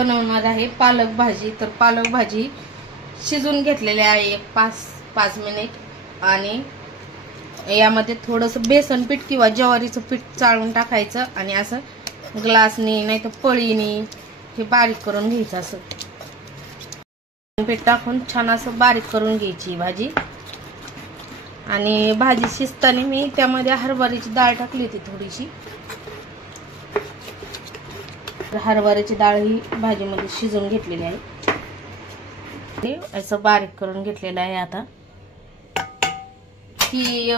बनवणार आहे पालक भाजी। तर पालक भाजी शिजून घेतलेली आहे 5 मिनिट आणि यामध्ये थोडंसं बेसन पीठ किंवा ज्वारीचं पीठ चाळून टाकायचं आणि असं ग्लासनी नाही तर पळीनी हे बारीक करून घ्यायचं। असं पीठ टाकून छान असं बारीक करून घ्यायची भाजी। आणि भाजी शिजताना मी त्यामध्ये हरभऱ्याची डाळ टाकली होती थोडीशी। हरभऱ्याची डाळ ही भाजीमध्ये शिजवून घेतलेली आहे, असं बारीक करून घेतलेलं आहे। आता ही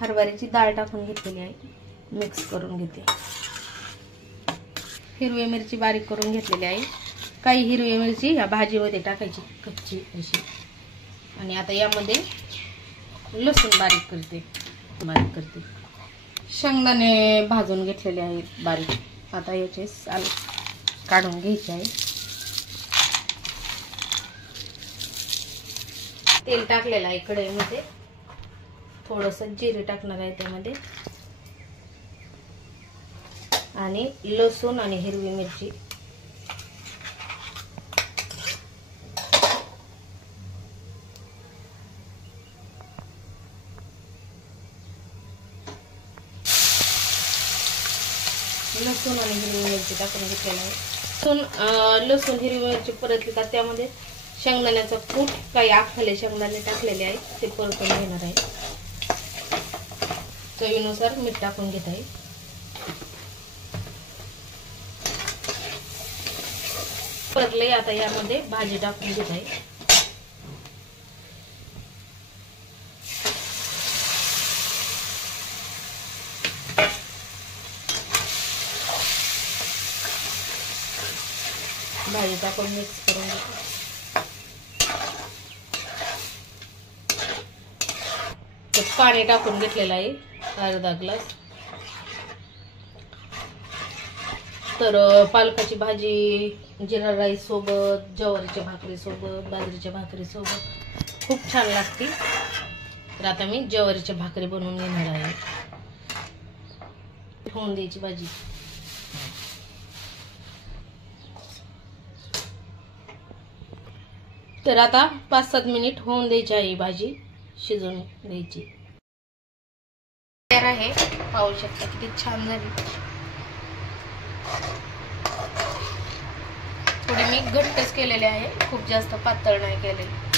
हरभऱ्याची डाळ टाकून घेतलेली आहे, मिक्स करून घेते। हिरवी मिरची बारीक करून घेतलेली आहे, काही हिरवी मिरची या भाजीमध्ये टाकायची कच्ची अशी। आणि आता यामध्ये लसूण बारीक करते। शेंगदाणे भाजून घेतलेले आहेत बारीक, आता याचे साल काढून घ्यायचे आहे। तेल टाकलेलं आहे कढईमध्ये, थोडंसं जिरे टाकणार आहे त्यामध्ये आणि लसूण आणि हिरवी मिरची हिरवी मिरची टाकून घेतलेलं आहे। लसूण हिरवी मिरची परतली का त्यामध्ये शेंगदाण्याचा कूट, काही आखले शेंगदाणे टाकलेले आहेत ते परतून घेणार आहे। चवीनुसार मीठ टाकून घेत आहे। परतले, आता यामध्ये भाजी टाकून घेत आहे। भाजी टाकून मिक्स करून घेते। पाणी टाकून घेतलेलं आहे अर्धा ग्लास। तर पालकाची भाजी जिरा राईस सोबत, ज्वारीच्या भाकरी सोबत, बाजरीच्या भाकरी सोबत खूप छान लागते। तर आता मी ज्वारीच्या भाकरी बनवून घेणार आहे। होऊन द्यायची भाजी। तर आता 5-7 मिनिट होऊन द्यायची आहे भाजी, शिजवून द्यायची तयार आहे। पाहू शकता किती छान झाली। थोडी मी घट्टच केलेली आहे, खूप जास्त पातळ नाही केलेली।